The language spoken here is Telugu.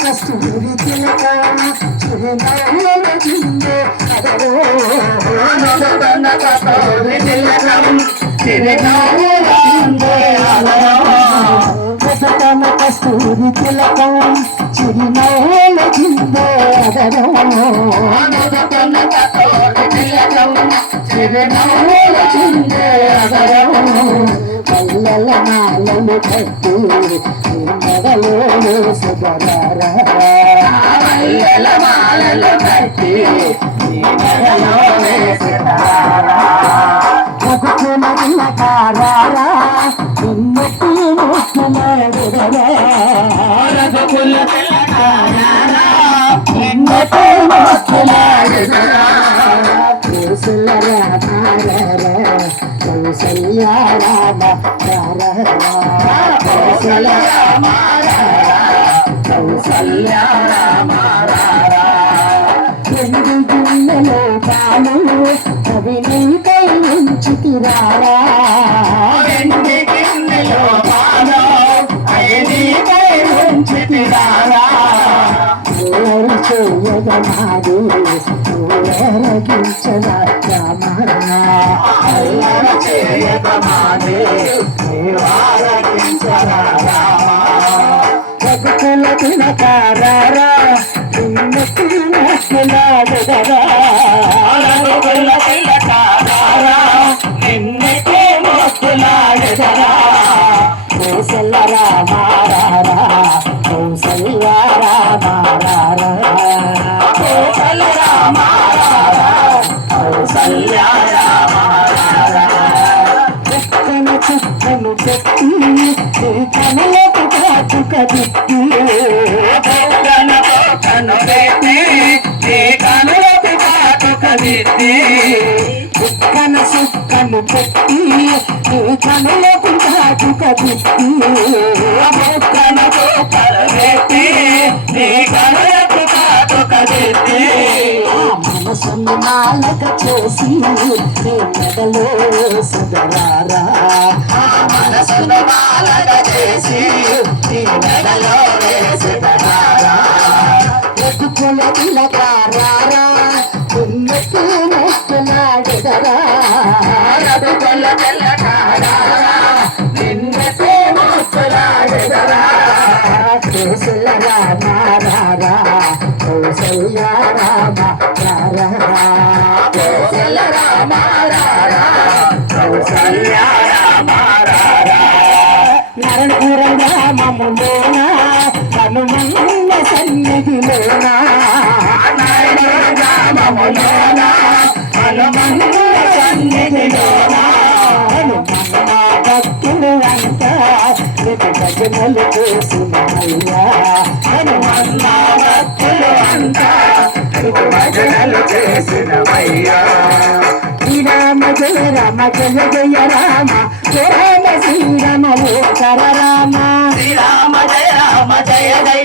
కస్తూరి తిలక చిరునవ్వులకిందే అదరో కస్తూరి తిలకం చిరునవ్వులకిందే అదరో కస్తూరి తిలకం చిరునవ్వులకిందే అదరో చిరునవ్వులకిందే అదరో కళ్ళల మాలను కట్టి మెడలో వేసుగరారా కళ్ళల మాలను కట్టి మెడలో వేసుగరారా రఘుకుల కారారా నిన్నటి ముఖ్యమేడురా రఘుకుల కారారా నిన్నటి ముఖ్యమేడురా కౌసల్య రామ కౌసల్య రామ రెండు గిన్నెలో పాలు అవి నీకై ఉంచితిరారా రెండు గిన్నెలో పాలు అవి నీకై ఉంచితిరారా చేయగమాది గించన రఘుకుల తిలకారా నిన్నటి మొక్కులాడెదరా రఘుకుల తిలకారా నిన్నటి మొక్కులాడెదరా కౌసల్య రామారా కౌసల్య రామారా కౌసల్య రామారా కౌసల్య రామారా చుక్కను పెట్టి కనులకు కాచుక దిట్టి కను పెట్టి కనులకు కాచుక దిట్టి చుక్కన సుక్కను పెట్టి కనులకు కాచుక దిట్టి చుక్కన సుక్కను పెట్టి కనులకు కాచుక దిట్టి మనసుని మాలక చేసి మెడలో సుధరారా మనసుని మాలక చేసి మెడలో సుధరారా రఘుకుల తిలకారా నిన్నటి మొక్కులాడెదరా రఘుకుల తిలకారా నిన్నటి మొక్కులాడెదరా కౌసల్య రామారా కౌసల్య రామారా కౌసల్య రామారా కౌసల్య రామారా నరణపుర గ్రామములోన హనుమన్న సన్నిధిలోన నరణపుర గ్రామములోన హనుమన్న సన్నిధిలోన హనుమన్న భక్తులు అంతా భజనలు చేసినయ్యా హనుమన్న భక్తులు అంతా భజనలు చేసినవయ్యా శ్రీరామ జయ రామ జయ జయ రామ జయ రామ శ్రీరామ ఓ కర రామ శ్రీరామ జయ రామ జయ జయ